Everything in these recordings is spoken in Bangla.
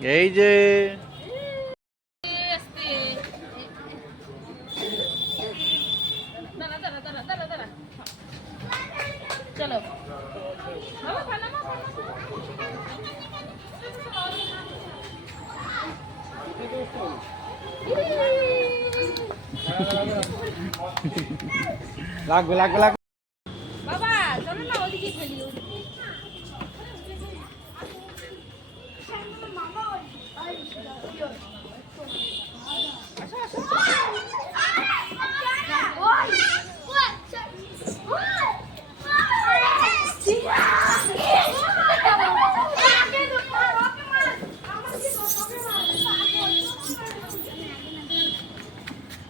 এই যে চলো লাগবে লাগবে লাগবে বাবা চলো না ওদিকে খেলি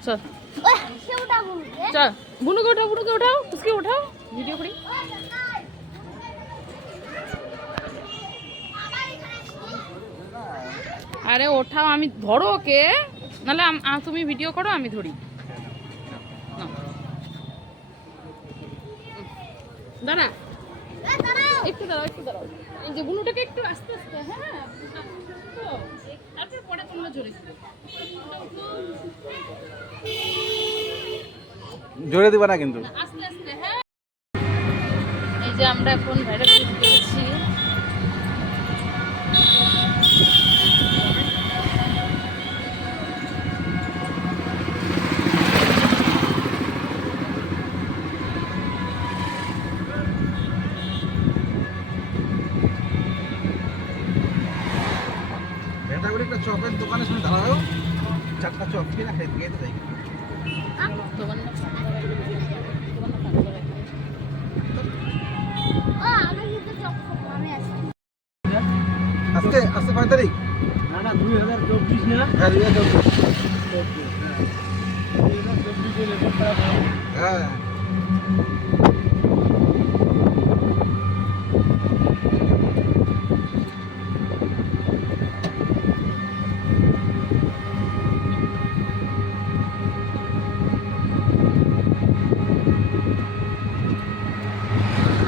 चल चल बुनू के उठाओ उसके उठाओ वीडियो करी अरे उठाओ आमी धरो ओके नाले তুমি ভিডিও করো আমি ধরি দাঁড়া একটু দাঁড়াও এই যে বুনুটাকে একটু আস্তে আস্তে হ্যাঁ তো তারপর পরে তোমরা জোরে জোরে দিবা না কিন্তু আস্তে আস্তে হ্যাঁ এই যে আমরা এখন বাইরে ঘুরতেছি একটা চপের দোকানের সামনে দাঁড়াও চারটা চপ কিনা খাইতে গিয়ে যাই আজকে আজকে 5 তারিখ না 2024 না হ্যাঁ 2024 হ্যাঁ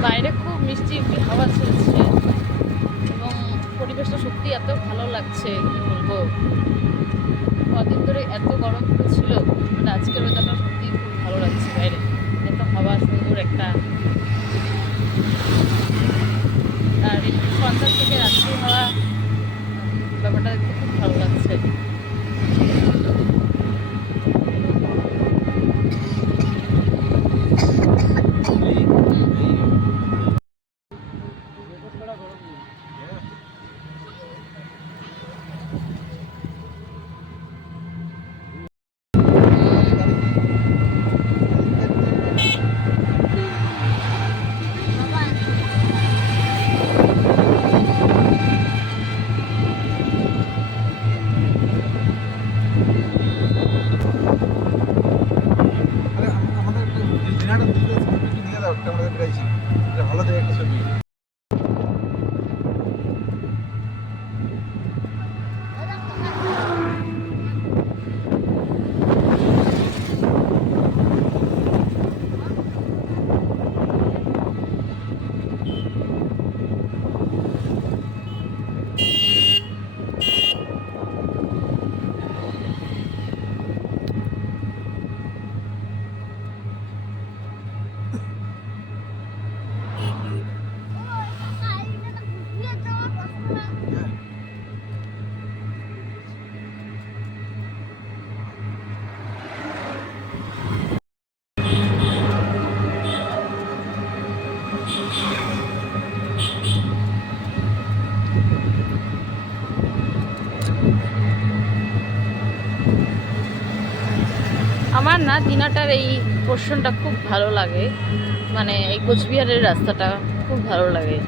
বাইরে খুব মিষ্টি একটি হাওয়া চলছে এবং পরিবেশটা সত্যি এত ভালো লাগছে কি বলবো কদিন ধরে এত গরম ছিল মানে আজকের ওয়েদারটা সত্যি খুব ভালো লাগছে বাইরে এত হাওয়া সুন্দর একটা আর এই সন্ধ্যা থেকে রাত্রি হাওয়া ব্যাপারটা দেখতে খুব ভালো লাগছে ভালো দেখে একটা ছবি আমার না দিনাটার এই পোর্শনটা খুব ভালো লাগে মানে এই কোচবিহারের রাস্তাটা খুব ভালো লাগে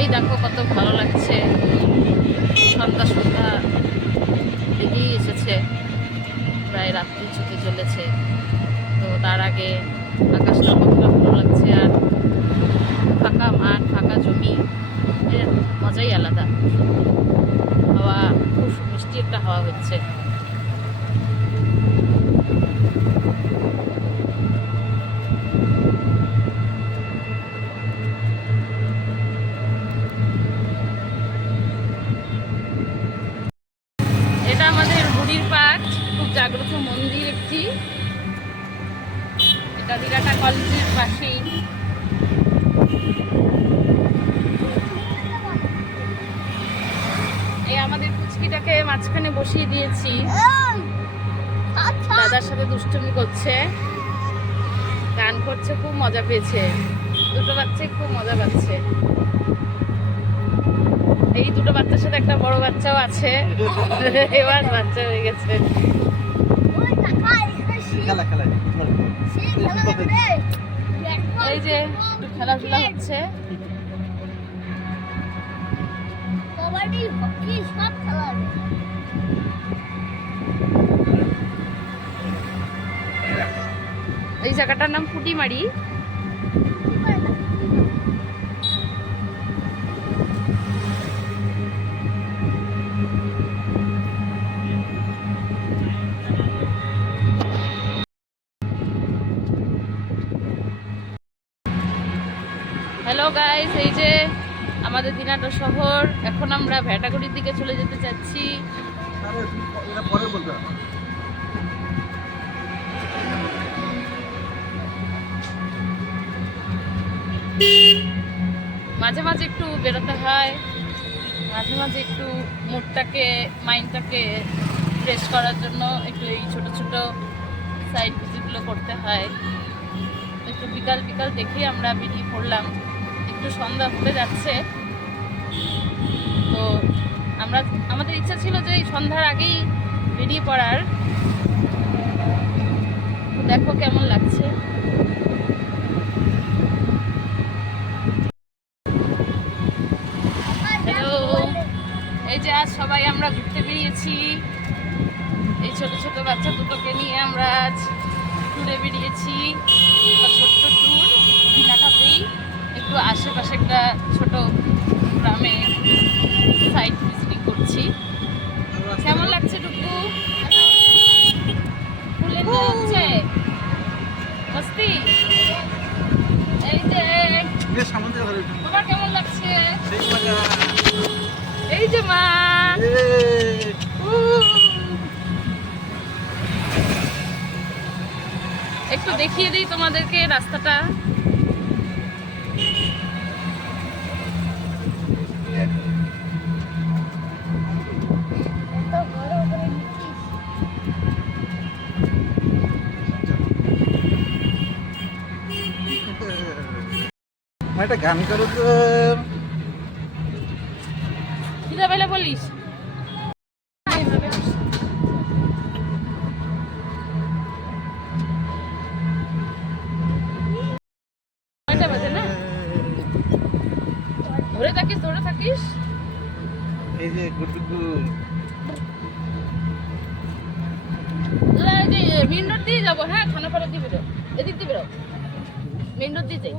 এই দেখো কত ভালো লাগছে সন্ধ্যা সন্ধ্যা লেগেই এসেছে প্রায় রাত্রি ছুটে চলেছে তো তার আগে আকাশটা কতটা ভালো লাগছে আর খাওয়া হচ্ছে। এটা আমাদের বুড়ির পাট, খুব জাগ্রত মন্দির একটি। এটা দিরাটা কলেজের পাশেই। এই আমাদের পুচকিটাকে মাঝখানে বসিয়ে দিয়েছি, দাদার সাথে দুষ্টুমি করছে, গান করছে, খুব মজা পেয়েছে। দুটো বাচ্চা খুব মজা পাচ্ছে। এই দুটো বাচ্চার সাথে একটা বড় বাচ্চাও আছে, এবার বাচ্চা হয়ে গেছে। খেলা খেলা এই যে একটু খেলাধুলা হচ্ছে। কবাডি, হকি সব খেলা হবে। এই জায়গাটার নাম পুটিমারি। হ্যালো গাইস, এই যে আমাদের দিনাটা শহর। এখন আমরা ভেটাগুড়ির দিকে চলে যেতে চাচ্ছি। এটা পরে বলতে হবে। মাঝে মাঝে একটু বেরোতে হয়, মাঝে মাঝে একটু মুডটাকে, মাইন্ডটাকে ফ্রেশ করার জন্য একটু এই ছোট ছোট সাইড ভিজিটগুলো করতে হয়। একটু বিকাল বিকাল দেখে আমরা বেরিয়ে পড়লাম। একটু সন্ধ্যা হতে যাচ্ছে, তো আমাদের ইচ্ছা ছিল যে এই সন্ধ্যার আগেই বেরিয়ে পড়ার। তো দেখো কেমন লাগছে। হ্যালো, এই যে আজ সবাই আমরা ঘুরতে বেরিয়েছি। এই ছোট ছোট বাচ্চা দুটোকে নিয়ে আমরা আজ ট্যুরে বেরিয়েছি। একটা ছোট্ট ট্যুর দিনাটাতেই, একটু আশেপাশে একটা ছোট গ্রামে সাইট ভিজিটিং করছি। কেমন লাগছে টুকু? ফুল এনজয় হচ্ছে? মস্তি? এই যে সামনে থেকে ধরে তোমার কেমন লাগছে? সেই মজা। এই যে মা, একটু দেখিয়ে দিই তোমাদেরকে রাস্তাটা। এত বড় করে নিচ্ছিস। একটা গান করো তো। খিদা পেলে বলিস। কয়টা বাজে না? ধরে থাকিস, ধরে থাকিস। এই যে গুটুকু মেন রোড দিয়ে যাবো। হ্যাঁ, খানাপাড়া দিয়ে বেরো, এদিক দিয়ে বেরো, মেন রোড দিয়ে যাই।